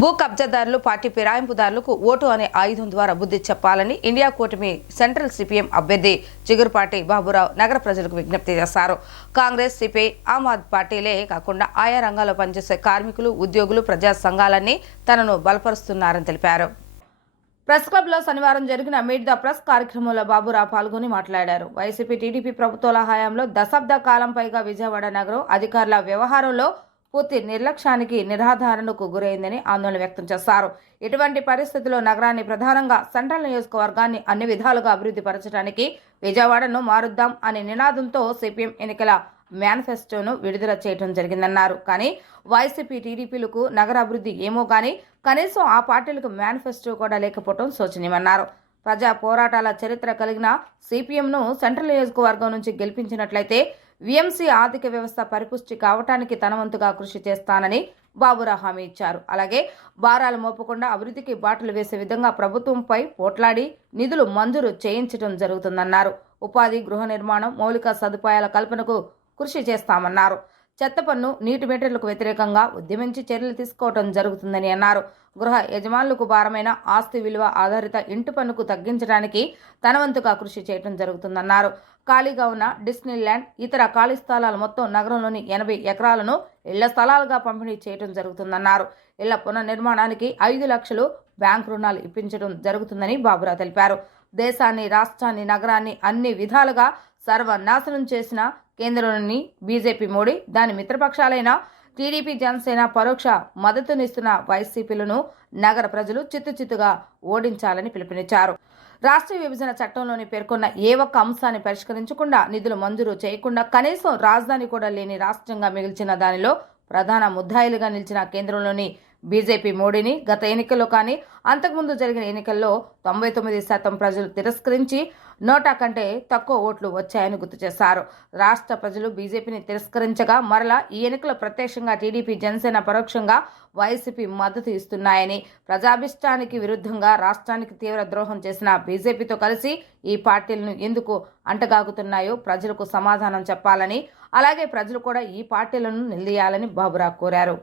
భూ కబ్జాదారులు party ఫిరాయింపుదారులకు vote అనే ఆయుధం ద్వారా బుద్ధి చెప్పాలని ఇండియా కూటమి సెంట్రల్ సిపిఎం అభ్యర్థి చిగురుపాటి బాబురావు నగర ప్రజలకు విజ్ఞప్తి చేశారు. కాంగ్రెస్ సిపిఐ ఆమ్ ఆద్మీ పార్టీలే కాకుండా ఆయా రంగాల్లో పనిచేసే కార్మికులు ఉద్యోగులు ప్రజా సంఘాలన్నీ తనను బలపరుస్తున్నారని తెలిపారు. ప్రెస్ క్లబ్లో శనివారం జరిగిన మీట్ ద ప్రెస్ కార్యక్రమంలో బాబురావు పాల్గొని మాట్లాడారు. వైసీపీ టీడీపీ ప్రభుత్వాల హయాంలో దశాబ్ద కాలం పైగా విజయవాడ నగరం అధికారుల వ్యవహారంలో పూర్తి నిర్లక్ష్యానికి నిరాధారణకు గురైందని ఆందోళన వ్యక్తం చేశారు. ఇటువంటి పరిస్థితుల్లో నగరాన్ని ప్రధానంగా సెంట్రల్ నియోజకవర్గాన్ని అన్ని విధాలుగా అభివృద్ధి పరచడానికి విజయవాడను మారుద్దాం అనే నినాదంతో సిపిఎం ఎన్నికల మేనిఫెస్టోను విడుదల చేయడం జరిగిందన్నారు. కానీ వైసీపీ టీడీపీలకు నగర అభివృద్ధి ఏమో కానీ కనీసం ఆ పార్టీలకు మేనిఫెస్టో కూడా లేకపోవడం శోచనీయమన్నారు. ప్రజా పోరాటాల చరిత్ర కలిగిన సిపిఎంను సెంట్రల్ నియోజకవర్గం నుంచి గెలిపించినట్లయితే విఎంసీ ఆర్థిక వ్యవస్థ పరిపుష్టి కావటానికి తనవంతుగా కృషి చేస్తానని బాబురా హామీ ఇచ్చారు. అలాగే భారాలు మోపకుండా అభివృద్ధికి బాటలు వేసే విధంగా ప్రభుత్వంపై పోట్లాడి నిధులు మంజూరు చేయించడం జరుగుతుందన్నారు. ఉపాధి గృహ నిర్మాణం మౌలిక సదుపాయాల కల్పనకు కృషి చేస్తామన్నారు. చెత్త పన్ను నీటి మీటర్లకు వ్యతిరేకంగా ఉద్యమించి చర్యలు తీసుకోవడం జరుగుతుందని అన్నారు. గృహ యజమానులకు భారమైన ఆస్తి విలువ ఆధారిత ఇంటి పన్నుకు తగ్గించడానికి తనవంతుగా కృషి చేయడం జరుగుతుందన్నారు. ఖాళీగా ఉన్న డిస్నీ ల్యాండ్ ఇతర ఖాళీ స్థలాలు మొత్తం నగరంలోని ఎనభై ఎకరాలను ఇళ్ళ స్థలాలుగా పంపిణీ చేయడం జరుగుతుందన్నారు. ఇళ్ళ పునర్నిర్మాణానికి ఐదు లక్షలు బ్యాంక్ రుణాలు ఇప్పించడం జరుగుతుందని బాబురా తెలిపారు. దేశాన్ని రాష్ట్రాన్ని నగరాన్ని అన్ని విధాలుగా సర్వనాశనం చేసిన కేంద్రంలోని బీజేపీ మోడీ దాని మిత్రపక్షాలైన టీడీపీ జనసేన పరోక్ష మద్దతునిస్తున్న వైసీపీలను నగర ప్రజలు చిత్తుచిత్తుగా ఓడించాలని పిలుపునిచ్చారు. రాష్ట్ర విభజన చట్టంలోని పేర్కొన్న ఏ ఒక్క అంశాన్ని పరిష్కరించకుండా నిధులు మంజూరు చేయకుండా కనీసం రాజధాని కూడా లేని రాష్ట్రంగా మిగిల్చిన దానిలో ప్రధాన ముద్దాయిలుగా నిలిచిన కేంద్రంలోని బీజేపీ మోడీని గత ఎన్నికల్లో కానీ అంతకుముందు జరిగిన ఎన్నికల్లో తొంభై తొమ్మిది శాతం ప్రజలు తిరస్కరించి నోటా కంటే తక్కువ ఓట్లు వచ్చాయని గుర్తు చేశారు. రాష్ట్ర ప్రజలు బీజేపీని తిరస్కరించగా మరలా ఈ ఎన్నికలు ప్రత్యక్షంగా టీడీపీ జనసేన పరోక్షంగా వైసీపీ మద్దతు ఇస్తున్నాయని ప్రజాభిష్టానికి విరుద్ధంగా రాష్ట్రానికి తీవ్ర ద్రోహం చేసిన బీజేపీతో కలిసి ఈ పార్టీలను ఎందుకు అంటగాగుతున్నాయో ప్రజలకు సమాధానం చెప్పాలని అలాగే ప్రజలు కూడా ఈ పార్టీలను నిలదీయాలని బాబురా కోరారు.